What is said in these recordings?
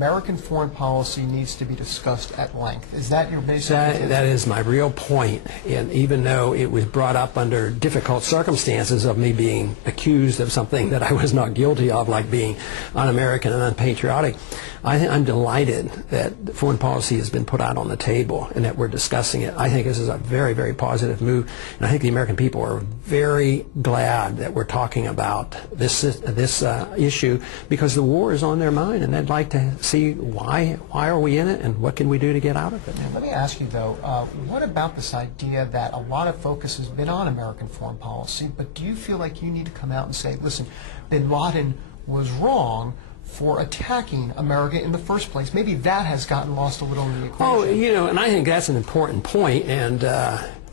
American foreign policy needs to be discussed at length. Is that your basic opinion? That is my real point. And even though it was brought up under difficult circumstances of me being accused of something that I was not guilty of, like being un-American and unpatriotic, I'm delighted that foreign policy has been put out on the table and that we're discussing it. I think this is a very, very positive move, and I think the American people are very glad that we're talking about this issue, because the war is on their mind, and they'd like to see why are we in it and what can we do to get out of it. Let me ask you, though, what about this idea that a lot of focus has been on American foreign policy, but do you feel like you need to come out and say, listen, bin Laden was wrong for attacking America in the first place? Maybe that has gotten lost a little in the equation. Oh, you know, and I think that's an important point, and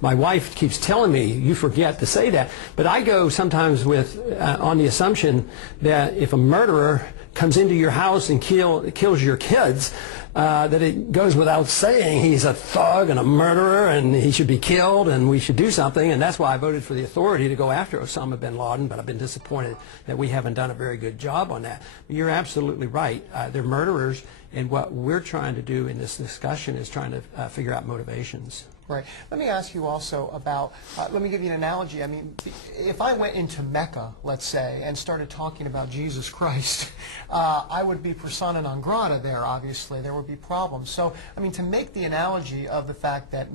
my wife keeps telling me, you forget to say that, but I go sometimes with on the assumption that if a murderer comes into your house and kills your kids, that it goes without saying he's a thug and a murderer and he should be killed and we should do something, and that's why I voted for the authority to go after Osama bin Laden, but I've been disappointed that we haven't done a very good job on that. But you're absolutely right. They're murderers, and what we're trying to do in this discussion is trying to figure out motivations. Right. Let me ask you also about, let me give you an analogy. I mean, if I went into Mecca, let's say, and started talking about Jesus Christ, I would be persona non grata there, obviously. There would be problems. So, I mean, to make the analogy of the fact that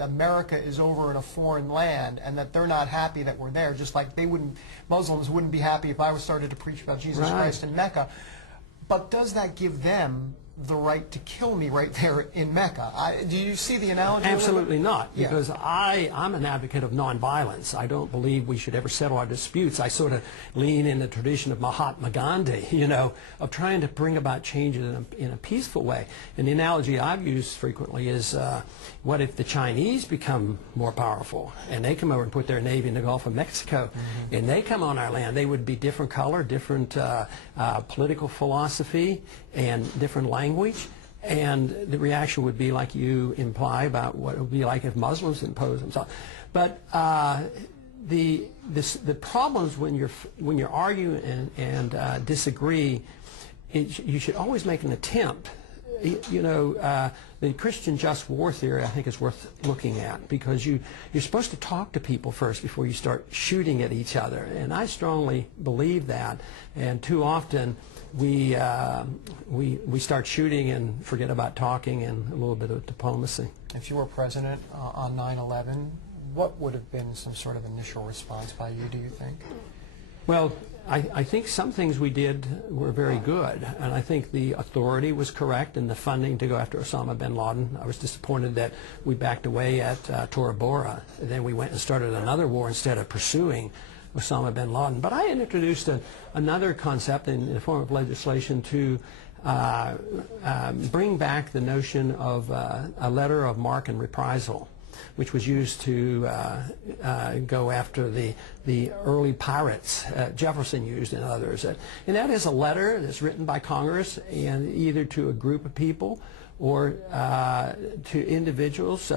America is over in a foreign land and that they're not happy that we're there, just like Muslims wouldn't be happy if I started to preach about Jesus Christ in Mecca. But does that give them the right to kill me right there in Mecca? Do you see the analogy? Absolutely not, because I'm an advocate of nonviolence. I don't believe we should ever settle our disputes. I sort of lean in the tradition of Mahatma Gandhi, you know, of trying to bring about change in a peaceful way. And the analogy I've used frequently is, what if the Chinese become more powerful and they come over and put their navy in the Gulf of Mexico and they come on our land? They would be different color, different political philosophy, and different language, and the reaction would be like you imply about what it would be like if Muslims impose themselves. But the problems when you're arguing and disagree, you should always make an attempt. You know, the Christian just war theory, I think, is worth looking at, because you're supposed to talk to people first before you start shooting at each other, and I strongly believe that. And too often we start shooting and forget about talking and a little bit of diplomacy. If you were president on 9/11, what would have been some sort of initial response by you, do you think? Well, I think some things we did were very good, and I think the authority was correct in the funding to go after Osama bin Laden. I was disappointed that we backed away at Tora Bora. Then we went and started another war instead of pursuing Osama bin Laden. But I introduced another concept in the form of legislation to bring back the notion of a letter of marque and reprisal, which was used to go after the early pirates. Jefferson used and others. And that is a letter that's written by Congress, and either to a group of people or to individuals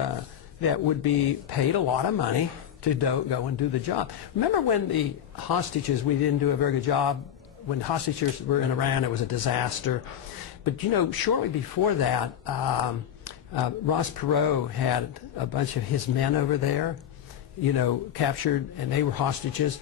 that would be paid a lot of money to go and do the job. Remember when the hostages, we didn't do a very good job. When the hostages were in Iran, it was a disaster. But, you know, shortly before that, Ross Perot had a bunch of his men over there, you know, captured, and they were hostages.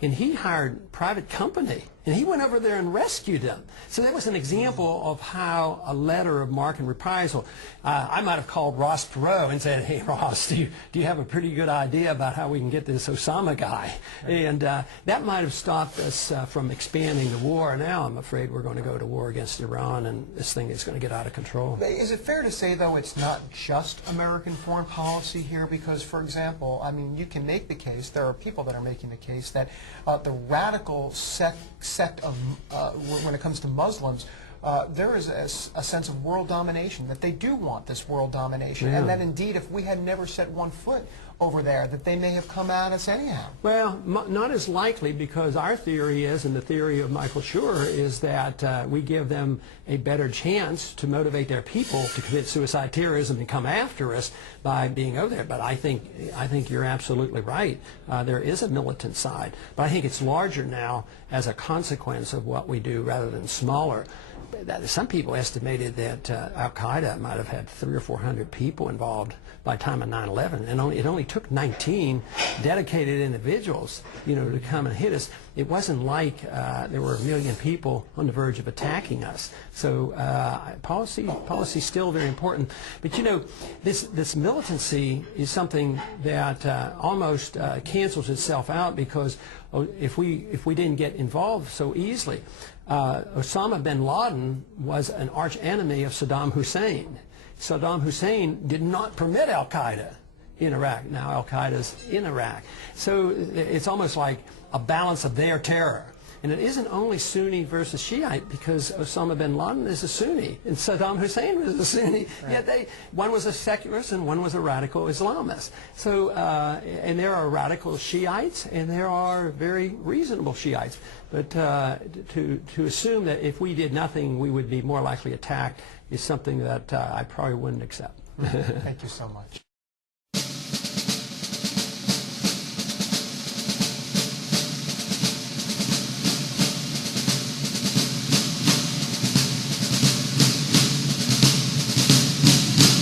And he hired private company, and he went over there and rescued them. So that was an example of how a letter of marque and reprisal. I might have called Ross Perot and said, hey, Ross, do you have a pretty good idea about how we can get this Osama guy? And that might have stopped us from expanding the war. Now I'm afraid we're going to go to war against Iran, and this thing is going to get out of control. Is it fair to say, though, it's not just American foreign policy here? Because, for example, I mean, you can make the case, there are people that are making the case that the radical sect of, when it comes to Muslims, there is a sense of world domination, that they do want this world domination, and that indeed if we had never set one foot over there, that they may have come at us anyhow. Well, not as likely, because our theory is, and the theory of Michael Schur, is that we give them a better chance to motivate their people to commit suicide terrorism and come after us by being over there. But I think you're absolutely right. There is a militant side, but I think it's larger now as a consequence of what we do rather than smaller. Some people estimated that Al-Qaeda might have had 300 or 400 people involved by the time of 9/11, and it only took 19 dedicated individuals, to come and hit us. It wasn't like there were 1 million people on the verge of attacking us. So policy is still very important. But this militancy is something that almost cancels itself out, because if we didn't get involved so easily. Osama bin Laden was an arch enemy of Saddam Hussein. Saddam Hussein did not permit Al-Qaeda in Iraq. Now Al-Qaeda's in Iraq. So it's almost like a balance of their terror. And it isn't only Sunni versus Shiite, because Osama bin Laden is a Sunni and Saddam Hussein was a Sunni. Right. Yet one was a secularist and one was a radical Islamist. So, and there are radical Shiites and there are very reasonable Shiites. But to assume that if we did nothing we would be more likely attacked is something that I probably wouldn't accept. Thank you so much.